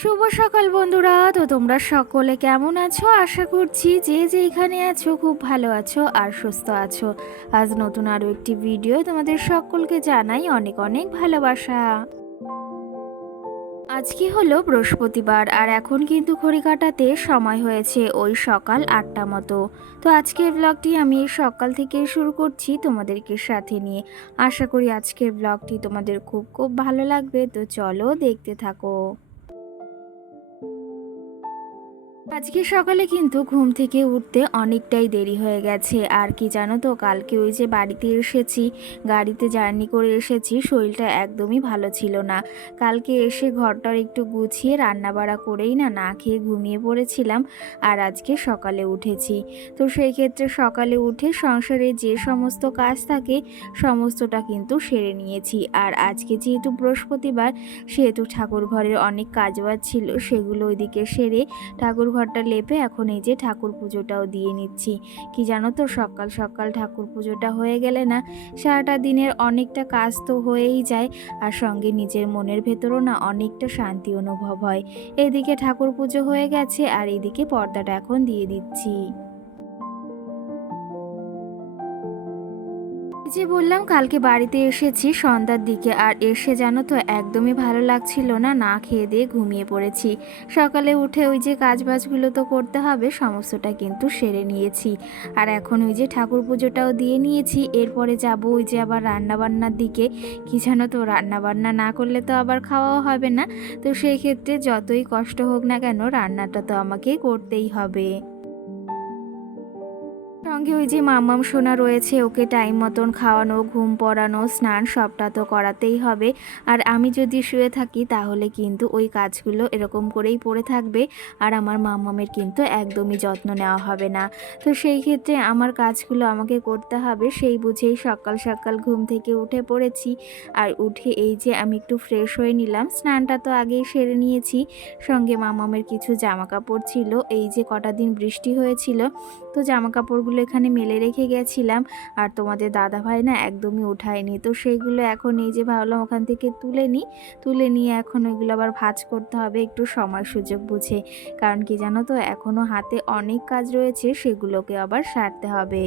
শুভ সকাল বন্ধুরা। তো তোমরা সকলে কেমন আছো? আশা করছি যে যেখানে আছো খুব ভালো আছো আর সুস্থ আছো। আজ নতুন আরও একটি ভিডিও তোমাদের সকলকে জানাই অনেক অনেক ভালোবাসা। আজকে হলো বৃহস্পতিবার আর এখন কিন্তু ঘড়ি কাটাতে সময় হয়েছে ওই সকাল 8টা মতো। তো আজকের ব্লগটি আমি এই সকাল থেকে শুরু করছি তোমাদেরকে সাথে নিয়ে। আশা করি আজকের ব্লগটি তোমাদের খুব খুব ভালো লাগবে। তো চলো দেখতে থাকো। আজকে সকালে কিন্তু ঘুম থেকে উঠতে অনেকটাই দেরি হয়ে গেছে। আর কি জানো তো, কালকে ওই যে বাড়িতে এসেছি, গাড়িতে জার্নি করে এসেছি, শরীরটা একদমই ভালো ছিল না। কালকে এসে ঘরটার একটু গুছিয়ে রান্না বাড়া করেই না খেয়ে ঘুমিয়ে পড়েছিলাম। আর আজকে সকালে উঠেছি। তো সেই ক্ষেত্রে সকালে উঠে সংসারে যে সমস্ত কাজ থাকে সমস্তটা কিন্তু সেরে নিয়েছি। আর আজকে যেহেতু বৃহস্পতিবার, সেহেতু ঠাকুর ঘরের অনেক কাজবাজ ছিল, সেগুলো ওইদিকে সেরে ঠাকুর ঘরটা লেপে এখন এই যে ঠাকুর পুজোটাও দিয়ে নিচ্ছি। কি জানো তো, সকাল সকাল ঠাকুর পুজোটা হয়ে গেলে না সারাটা দিনের অনেকটা কাজ তো হয়েই যায়, আর সঙ্গে নিজের মনের ভেতরও না অনেকটা শান্তি অনুভব হয়। এদিকে ঠাকুর পুজো হয়ে গেছে আর এদিকে পর্দাটা এখন দিয়ে দিচ্ছি। যে বললাম, কালকে বাড়িতে এসেছি সন্ধ্যার দিকে, আর এসে জানো তো একদমই ভালো লাগছিল না, না খেয়ে দিয়ে ঘুমিয়ে পড়েছি। সকালে উঠে ওই যে কাজবাজগুলো তো করতে হবে, সমস্তটা কিন্তু সেরে নিয়েছি। আর এখন ওই যে ঠাকুর পুজোটাও দিয়ে নিয়েছি, এরপরে যাব ওই যে আবার রান্নাবান্নার দিকে। কি জানো তো, রান্নাবান্না না করলে তো আবার খাওয়াও হবে না। তো সেই ক্ষেত্রে যতই কষ্ট হোক না কেন, রান্নাটা তো আমাকে করতেই হবে। সঙ্গে ওই যে মাম্মাম সোনা রয়েছে, ওকে টাইম মতন খাওয়ানো, ঘুম পড়ানো, স্নান সবটা তো করাতেই হবে। আর আমি যদি শুয়ে থাকি তাহলে কিন্তু ওই কাজগুলো এরকম করেই পড়ে থাকবে, আর আমার মাম্মামের কিন্তু একদমই যত্ন নেওয়া হবে না। তো সেই ক্ষেত্রে আমার কাজগুলো আমাকে করতে হবে, সেই বুঝেই সকাল সকাল ঘুম থেকে উঠে পড়েছি। আর উঠে এই যে আমি একটু ফ্রেশ হয়ে নিলাম, স্নানটা তো আগেই সেরে নিয়েছি। সঙ্গে মাম্মামের কিছু জামা কাপড় ছিল, এই যে কটা দিন বৃষ্টি হয়েছিল, তো জামা কাপড়গুলো এখানে মেলে রেখে গেছিলাম। আর তোমাদের দাদা ভাই না একদমই উঠায়নি, তো সেইগুলো এখন এই যে ভাবলাম ওখান থেকে তুলে নিয়ে এখন ওইগুলো আবার ভাঁজ করতে হবে একটু সময় সুযোগ বুঝে। কারণ কি জানো তো, এখনও হাতে অনেক কাজ রয়েছে, সেগুলোকে আবার সারতে হবে।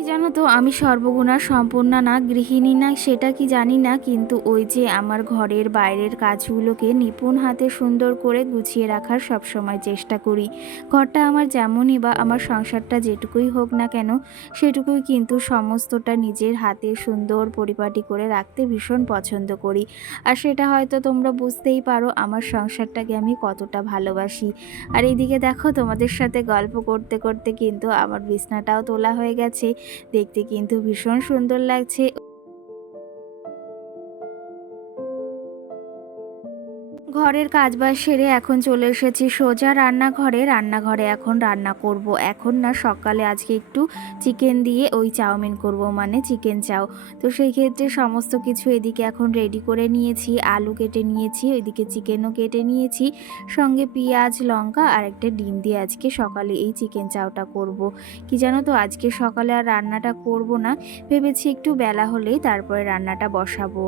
কি জানো তো, আমি সর্বগুণা সম্পূর্ণা না, গৃহিণী না সেটা কি জানি না, কিন্তু ওই যে আমার ঘরের বাইরের কাজগুলোকে নিপুণ হাতে সুন্দর করে গুছিয়ে রাখার সবসময় চেষ্টা করি। ঘরটা আমার যেমনই বা আমার সংসারটা যেটুকুই হোক না কেন, সেটুকুই কিন্তু সমস্তটা নিজের হাতে সুন্দর পরিপাটি করে রাখতে ভীষণ পছন্দ করি। আর সেটা হয়তো তোমরা বুঝতেই পারো আমার সংসারটাকে আমি কতটা ভালোবাসি। আর এইদিকে দেখো, তোমাদের সাথে গল্প করতে করতে কিন্তু আমার বিছনাটাও তোলা হয়ে গেছে। দেখতে কিন্তু ভীষণ সুন্দর লাগছে। ঘরের কাজবাজ সেরে এখন চলে এসেছি সোজা রান্নাঘরে এখন রান্না করব। এখন না, সকালে আজকে একটু চিকেন দিয়ে ওই চাউমিন করব, মানে চিকেন চাউ। তো সেই ক্ষেত্রে সমস্ত কিছু এদিকে এখন রেডি করে নিয়েছি, আলু কেটে নিয়েছি, ওইদিকে চিকেনও কেটে নিয়েছি, সঙ্গে পেঁয়াজ লঙ্কা আর একটা ডিম দিয়ে আজকে সকালে এই চিকেন চাউটা করব। কি জানো তো, আজকে সকালে আর রান্নাটা করব না, ভেবেছি একটু বেলা হলেই তারপরে রান্নাটা বসাবো।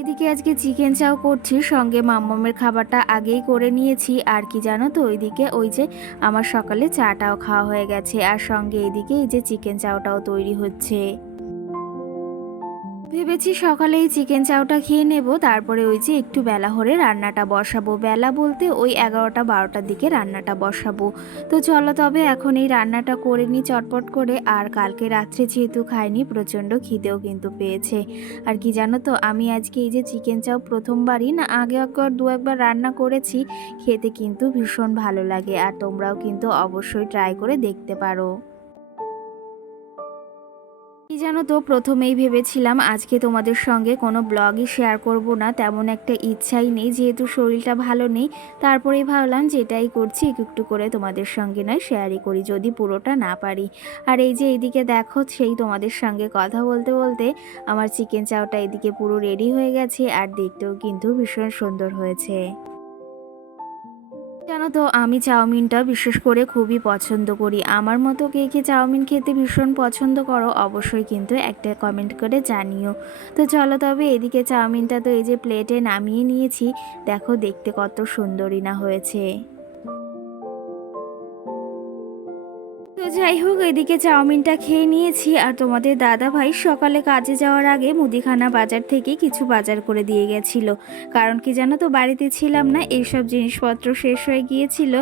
এদিকে আজকে চিকেন চাও করছি, সঙ্গে মাম্মামের খাবারটা আগেই করে নিয়েছি। আর কি জানো তো, ওইদিকে ওই যে আমার সকালে চাটাও খাওয়া হয়ে গেছে, আর সঙ্গে এদিকে এই যে চিকেন চাওটাও তৈরি হচ্ছে। ভেবেছি সকালে এই চিকেন চাউটা খেয়ে নেব, তারপরে ওই যে একটু বেলা হলে রান্নাটা বসাবো। বেলা বলতে ওই 11টা 12টার দিকে রান্নাটা বসাবো। তো চলো তবে এখন এই রান্নাটা করে নিই চটপট করে। আর কালকে রাত্রে যেহেতু খাইনি, প্রচণ্ড খিদেও কিন্তু পেয়েছে। আর কি জানো তো, আমি আজকে এই যে চিকেন চাউ প্রথমবারই না, আগে একবার দু একবার রান্না করেছি, খেতে কিন্তু ভীষণ ভালো লাগে। আর তোমরাও কিন্তু অবশ্যই ট্রাই করে দেখতে পারো। কি জানো তো, প্রথমেই ভেবেছিলাম আজকে তোমাদের সঙ্গে কোনো ব্লগই শেয়ার করব না, তেমন একটা ইচ্ছাই নেই, যেহেতু শরীরটা ভালো নেই। তারপরেই ভাবলাম যেটাই করছি একটু একটু করে তোমাদের সঙ্গে নয় শেয়ারই করি, যদি পুরোটা না পারি। আর এই যে এইদিকে দেখো, সেই তোমাদের সঙ্গে কথা বলতে বলতে আমার চিকেন চাউটা এদিকে পুরো রেডি হয়ে গেছে, আর দেখতেও কিন্তু ভীষণ সুন্দর হয়েছে। জানো তো আমি চাউমিনটা বিশেষ করে খুবই পছন্দ করি। আমার মতো কে কে চাউমিন খেতে ভীষণ পছন্দ করো অবশ্যই কিন্তু একটা কমেন্ট করে জানিও। তো চলো তবে এদিকে চাউমিনটা তো এই যে প্লেটে নামিয়ে নিয়েছি। দেখো দেখতে কত সুন্দরই না হয়েছে। তো যাই হোক এদিকে চাউমিনটা খেয়ে নিয়েছি আর তোমাদের দাদা ভাই সকালে কাজে যাওয়ার আগে মুদিখানা বাজার থেকে কিছু বাজার করে দিয়ে গেছিল। কারণ কি জানো তো বাড়িতে ছিলাম না, এইসব জিনিসপত্র শেষ হয়ে গিয়েছিল।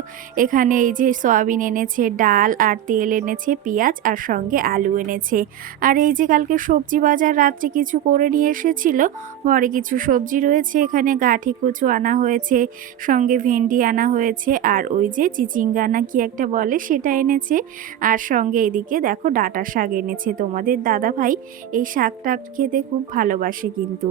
এখানে এই যে সয়াবিন এনেছে, ডাল আর তেল এনেছে, পেঁয়াজ আর সঙ্গে আলু এনেছে। আর এই যে কালকে সবজি বাজার রাত্রে কিছু করে নিয়ে এসেছিল, ঘরে কিছু সবজি রয়েছে, এখানে গাঁঠি কচু আনা হয়েছে, সঙ্গে ভেন্ডি আনা হয়েছে, আর ওই যে চিচিঙ্গা না কি একটা বলে সেটা এনেছে। আর সঙ্গে এদিকে দেখো ডাঁটা শাক এনেছে। তোমাদের দাদা ভাই এই শাকটা খেতে খুব ভালোবাসে কিন্তু।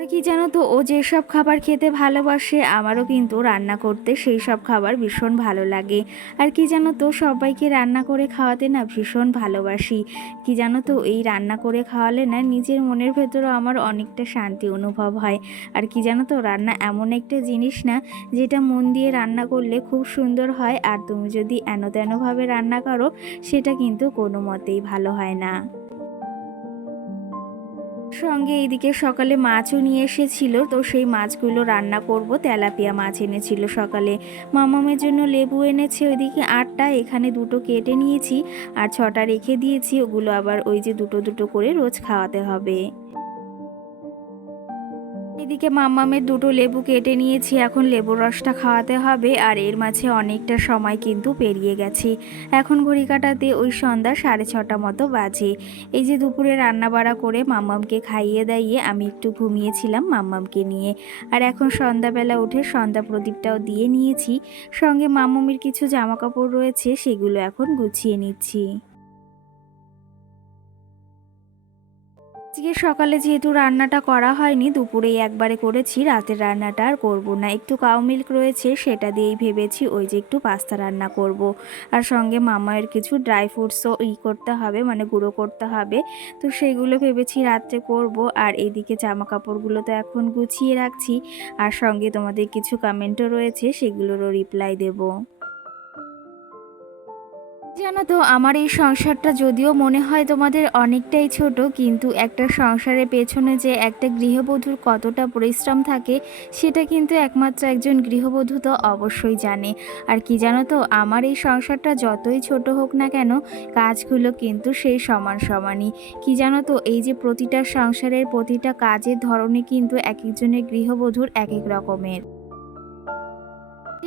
আর কি জানো তো ও যেসব খাবার খেতে ভালোবাসে আমারও কিন্তু রান্না করতে সেই সব খাবার ভীষণ ভালো লাগে। আর কি জানো তো সবাইকে রান্না করে খাওয়াতে না ভীষণ ভালোবাসি। কি জানো তো এই রান্না করে খাওয়ালে না নিজের মনের ভেতরও আমার অনেকটা শান্তি অনুভব হয়। আর কি জানো তো রান্না এমন একটা জিনিস না যেটা মন দিয়ে রান্না করলে খুব সুন্দর হয়, আর তুমি যদি তেনভাবে রান্না করো সেটা কিন্তু কোনো মতেই ভালো হয় না। সঙ্গে এইদিকে সকালে মাছও নিয়ে এসেছিল, তো সেই মাছগুলো রান্না করব। তেলাপিয়া মাছ এনেছিল সকালে। মামামের জন্য লেবু এনেছে ওইদিকে 8টা, এখানে 2টো কেটে নিয়েছি আর 6টা রেখে দিয়েছি। ওগুলো আবার ওই যে দুটো দুটো করে রোজ খাওয়াতে হবে। এদিকে মাম্মামের 2টো লেবু কেটে নিয়েছি, এখন লেবুর রসটা খাওয়াতে হবে। আর এর মাঝে অনেকটা সময় কিন্তু পেরিয়ে গেছে। এখন ঘড়ি কাটাতে ওই সন্ধ্যা 6:30 মতো বাজে। এই যে দুপুরে রান্না বাড়া করে মাম্মামকে খাইয়ে দাইয়ে আমি একটু ঘুমিয়েছিলাম মাম্মামকে নিয়ে। আর এখন সন্ধ্যাবেলা উঠে সন্ধ্যা প্রদীপটাও দিয়ে নিয়েছি। সঙ্গে মাম্মামের কিছু জামা কাপড় রয়েছে সেগুলো এখন গুছিয়ে নিচ্ছি। আজকে সকালে যেহেতু রান্নাটা করা হয়নি, দুপুরেই একবারে করেছি, রাতের রান্নাটা আর করবো না। একটু কাউ মিল্ক রয়েছে সেটা দিয়েই ভেবেছি ওই যে একটু পাস্তা রান্না করব। আর সঙ্গে মামায়ের কিছু ড্রাই ফ্রুটসও করতে হবে, মানে গুঁড়ো করতে হবে। তো সেইগুলো ভেবেছি রাত্রে করব। আর এইদিকে জামা কাপড়গুলো তো এখন গুছিয়ে রাখছি। আর সঙ্গে তোমাদের কিছু কমেন্টও রয়েছে সেগুলোরও রিপ্লাই দেবো। জানো তো আমার এই সংসারটা যদিও মনে হয় তোমাদের অনেকটাই ছোট, কিন্তু একটা সংসারের পেছনে যে একটা গৃহবধূর কতটা পরিশ্রম থাকে সেটা কিন্তু একমাত্র একজন গৃহবধূ তো অবশ্যই জানে। আর কি জানো তো আমার এই সংসারটা যতই ছোট হোক না কেন কাজগুলো কিন্তু সেই সমান সমানই। কি জানো তো এই যে প্রতিটা সংসারের প্রতিটা কাজের ধরনে কিন্তু এক একজনের গৃহবধূর এক এক রকমের।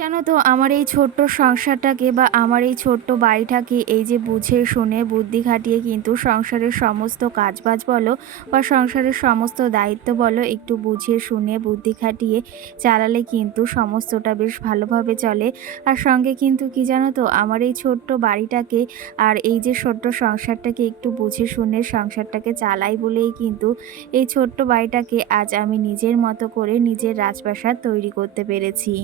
জানো তো আমার এই ছোট্ট সংসারটাকে বা আমার এই ছোট্ট বাড়িটাকে এই যে বুঝে শুনে বুদ্ধি খাটিয়ে কিন্তু সংসারের সমস্ত কাজবাজ বলো বা সংসারের সমস্ত দায়িত্ব বলো একটু বুঝে শুনে বুদ্ধি খাটিয়ে চালালে কিন্তু সমস্তটা বেশ ভালোভাবে চলে। আর সঙ্গে কিন্তু কি জানো তো আমার এই ছোট্ট বাড়িটাকে আর এই যে ছোট্ট সংসারটাকে একটু বুঝে শুনে সংসারটাকে চালাই বলেই কিন্তু এই ছোট্ট বাড়িটাকে আজ আমি নিজের মতো করে নিজের রাজপ্রাসাদ তৈরি করতে পেরেছি।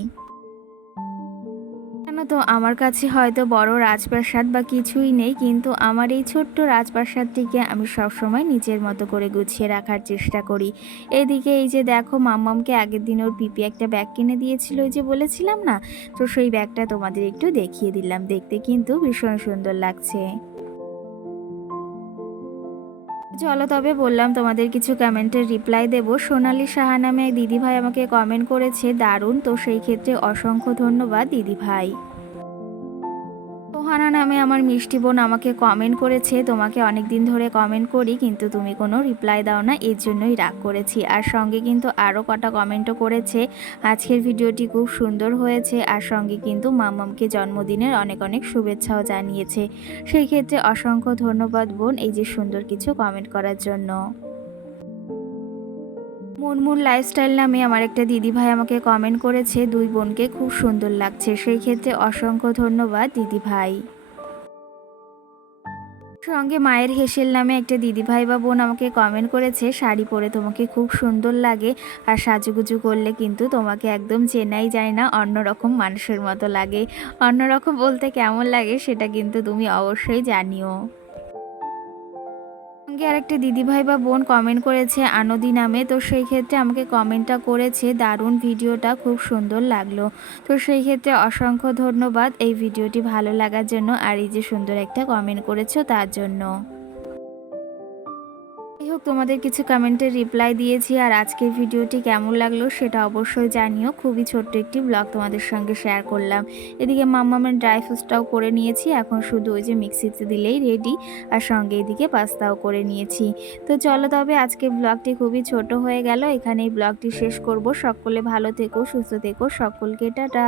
জানো তো আমার কাছে হয়তো বড় রাজপ্রাসাদ বা কিছুই নেই, কিন্তু আমার এই ছোট্ট রাজপ্রাসাদটিকে আমি সবসময় নিজের মতো করে গুছিয়ে রাখার চেষ্টা করি। এদিকে এই যে দেখো মাম্মামকে আগের দিন ওর পিপি একটা ব্যাগ কিনে দিয়েছিল, ওই যে বলেছিলাম না, তো সেই ব্যাগটা তোমাদের একটু দেখিয়ে দিলাম। দেখতে কিন্তু ভীষণ সুন্দর লাগছে। চলো তবে বললাম তোমাদের কিছু কমেন্টের রিপ্লাই দেব। সোনালী সাহা নামে এক দিদিভাই আমাকে কমেন্ট করেছে দারুণ, তো সেই ক্ষেত্রে অসংখ্য ধন্যবাদ দিদিভাই। সোহানা নামে আমার মিষ্টি বোন আমাকে কমেন্ট করেছে, তোমাকে অনেক দিন ধরে কমেন্ট করি কিন্তু তুমি কোনো রিপ্লাই দাও না, এর জন্যই রাগ করেছি। আর সঙ্গে কিন্তু আরও কটা কমেন্টও করেছে, আজকের ভিডিওটি খুব সুন্দর হয়েছে। আর সঙ্গে কিন্তু মাম্মামকে জন্মদিনের অনেক অনেক শুভেচ্ছাও জানিয়েছে। সেই ক্ষেত্রে অসংখ্য ধন্যবাদ বোন এই যে সুন্দর কিছু কমেন্ট করার জন্য। মুনমুন লাইফস্টাইল নামে আমার একটা দিদিভাই আমাকে কমেন্ট করেছে, দুই বোনকে খুব সুন্দর লাগছে। সেই ক্ষেত্রে অসংখ্য ধন্যবাদ দিদিভাই। সঙ্গে মায়ের হেসেল নামে একটা দিদিভাই বা বোন আমাকে কমেন্ট করেছে, শাড়ি পরে তোমাকে খুব সুন্দর লাগে, আর সাজুগুজু করলে কিন্তু তোমাকে একদম চেনাই যায় না, অন্যরকম মানুষের মতো লাগে। অন্যরকম বলতে কেমন লাগে সেটা কিন্তু তুমি অবশ্যই জানিও। সঙ্গে আরেকটা দিদিভাই বা বোন কমেন্ট করেছে আনদি নামে, তো সেই ক্ষেত্রে আমাকে কমেন্টটা করেছে দারুণ ভিডিওটা খুব সুন্দর লাগলো। তো সেই ক্ষেত্রে অসংখ্য ধন্যবাদ এই ভিডিওটি ভালো লাগার জন্য আর এই যে সুন্দর একটা কমেন্ট করেছো তার জন্য। যাই হোক, তোমাদের কিছু কমেন্টের রিপ্লাই দিয়েছি। আর আজকের ভিডিওটি কেমন লাগলো সেটা অবশ্যই জানিও। খুবই ছোট্ট একটি ব্লগ তোমাদের সঙ্গে শেয়ার করলাম। এদিকে মাম্মামের ড্রাই ফ্রুটসটাও করে নিয়েছি, এখন শুধু ওই যে মিক্সিতে দিলেই রেডি। আর সঙ্গে এদিকে পাস্তাও করে নিয়েছি। তো চলো তবে আজকে ব্লগটি খুবই ছোট হয়ে গেল, এখানেই ব্লগটি শেষ করব। সকলে ভালো থেকো, সুস্থ থেকো, সকলকে টাটা।